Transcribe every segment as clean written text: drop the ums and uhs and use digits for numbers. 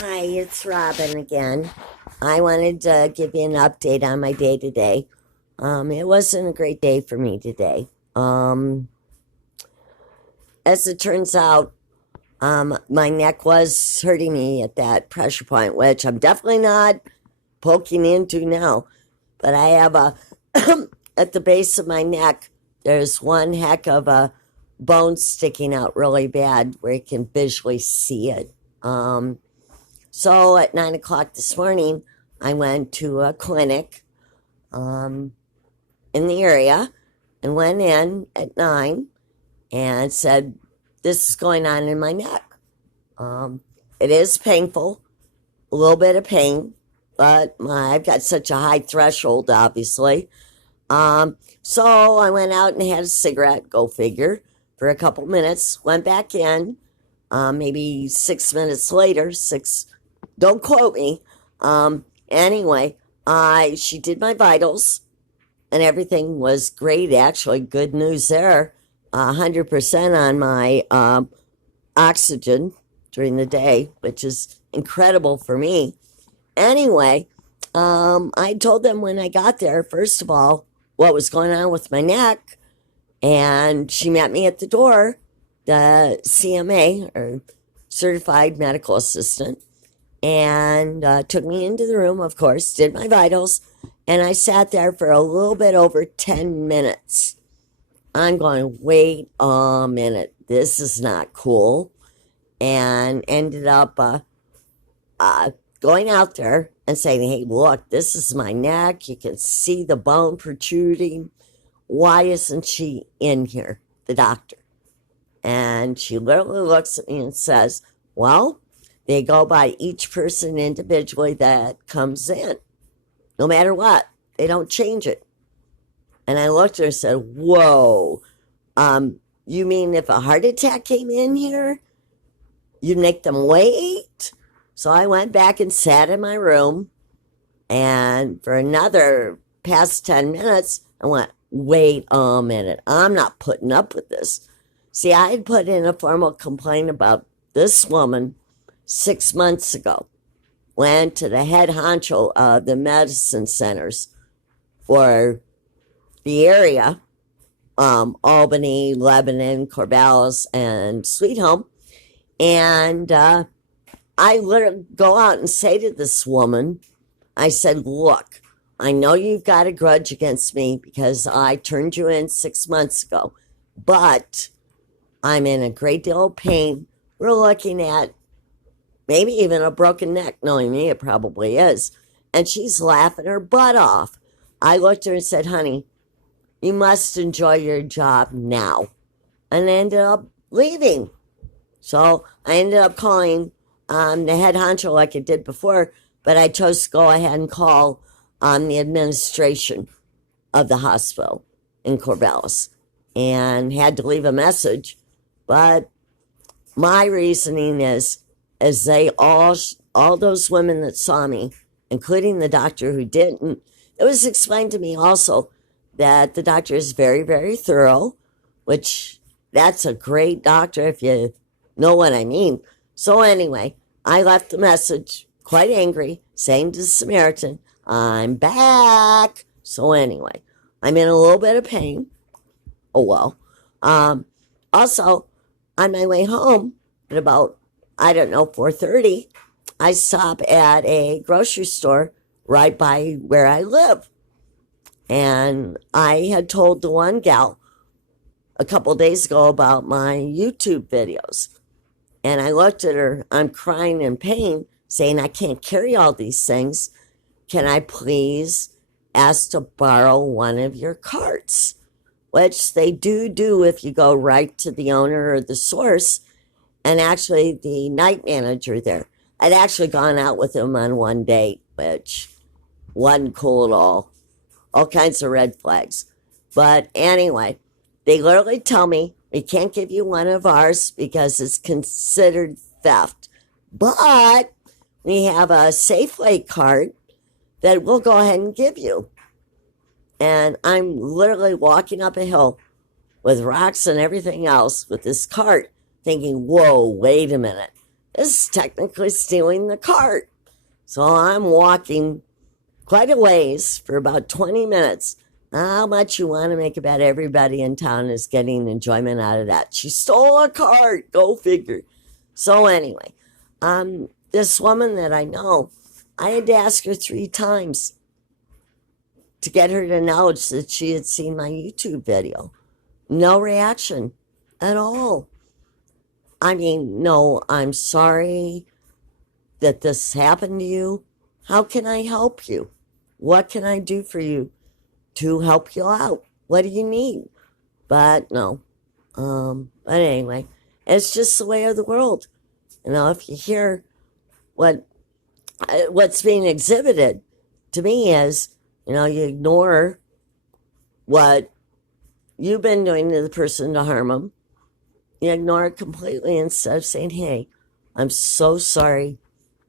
Hi, it's Robin again. I wanted to give you an update on my day today. It wasn't a great day for me today. As it turns out, my neck was hurting me at that pressure point, which I'm definitely not poking into now. But I have a, at the base of my neck, there's one heck of a bone sticking out really bad where you can visually see it. So at 9 o'clock this morning, I went to a clinic in the area and went in at 9 and said, "This is going on in my neck. It is painful, a little bit of pain, but I've got such a high threshold, obviously." So I went out and had a cigarette, go figure, for a couple minutes, went back in. Maybe 6 minutes later, don't quote me. Anyway, she did my vitals and everything was great. Actually, good news there. 100% on my oxygen during the day, which is incredible for me. Anyway, I told them when I got there, first of all, what was going on with my neck. And she met me at the door, the CMA, or certified medical assistant, and took me into the room, of course, did my vitals, and I sat there for a little bit over 10 minutes. I'm going, wait a minute, this is not cool, and ended up going out there and saying, "Hey, look, this is my neck. You can see the bone protruding. Why isn't she in here, the doctor?" And she literally looks at me and says, "Well, they go by each person individually that comes in. No matter what, they don't change it." And I looked at her and said, "Whoa, you mean if a heart attack came in here, you'd make them wait?" So I went back and sat in my room, and for another past 10 minutes, I went, wait a minute, I'm not putting up with this. See, I had put in a formal complaint about this woman 6 months ago. Went to the head honcho of the medicine centers for the area, Albany, Lebanon, Corvallis, and Sweet Home. And I literally go out and say to this woman, I said, "Look, I know you've got a grudge against me because I turned you in 6 months ago, but I'm in a great deal of pain. We're looking at maybe even a broken neck. Knowing me, it probably is." And she's laughing her butt off. I looked at her and said, "Honey, you must enjoy your job now." And I ended up leaving. So I ended up calling the head honcho like I did before, but I chose to go ahead and call the administration of the hospital in Corvallis and had to leave a message. But my reasoning is, as they all those women that saw me, including the doctor who didn't, it was explained to me also that the doctor is very, very thorough, which that's a great doctor if you know what I mean. So anyway, I left the message quite angry, saying to the Samaritan, "I'm back." So anyway, I'm in a little bit of pain. Oh well. Also, on my way home at about, I don't know, 4:30, I stop at a grocery store right by where I live. And I had told the one gal a couple days ago about my YouTube videos. And I looked at her, I'm crying in pain, saying, "I can't carry all these things. Can I please ask to borrow one of your carts?" Which they do if you go right to the owner or the source. And actually, the night manager there, I'd actually gone out with him on one date, which wasn't cool at all kinds of red flags. But anyway, they literally tell me, "We can't give you one of ours because it's considered theft. But we have a Safeway card that we'll go ahead and give you." And I'm literally walking up a hill with rocks and everything else with this cart thinking, whoa, wait a minute. this is technically stealing the cart. So I'm walking quite a ways for about 20 minutes. How much you want to make a bet everybody in town is getting enjoyment out of that? She stole a cart. Go figure. So anyway, this woman that I know, I had to ask her 3 times to get her to acknowledge that she had seen my YouTube video. No reaction at all. I mean, no, I'm sorry that this happened to you. How can I help you? What can I do for you to help you out? What do you need? But no. But anyway, it's just the way of the world. You know, if you hear what's being exhibited to me is, you know, you ignore what you've been doing to the person to harm them. You ignore it completely instead of saying, hey, I'm so sorry.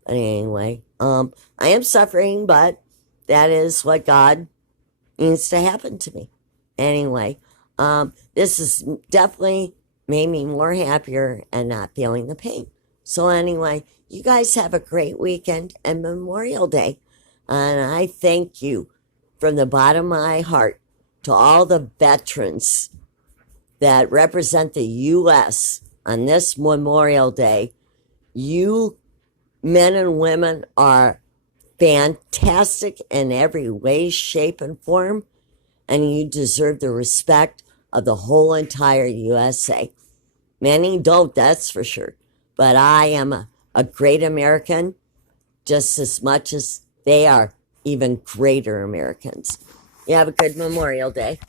But anyway, I am suffering, but that is what God needs to happen to me. Anyway, this has definitely made me more happier and not feeling the pain. So anyway, you guys have a great weekend and Memorial Day. And I thank you from the bottom of my heart to all the veterans that represent the U.S. on this Memorial Day. You men and women are fantastic in every way, shape, and form, and you deserve the respect of the whole entire USA. Many don't, that's for sure. But I am a great American just as much as they are even greater Americans. You have a good Memorial Day.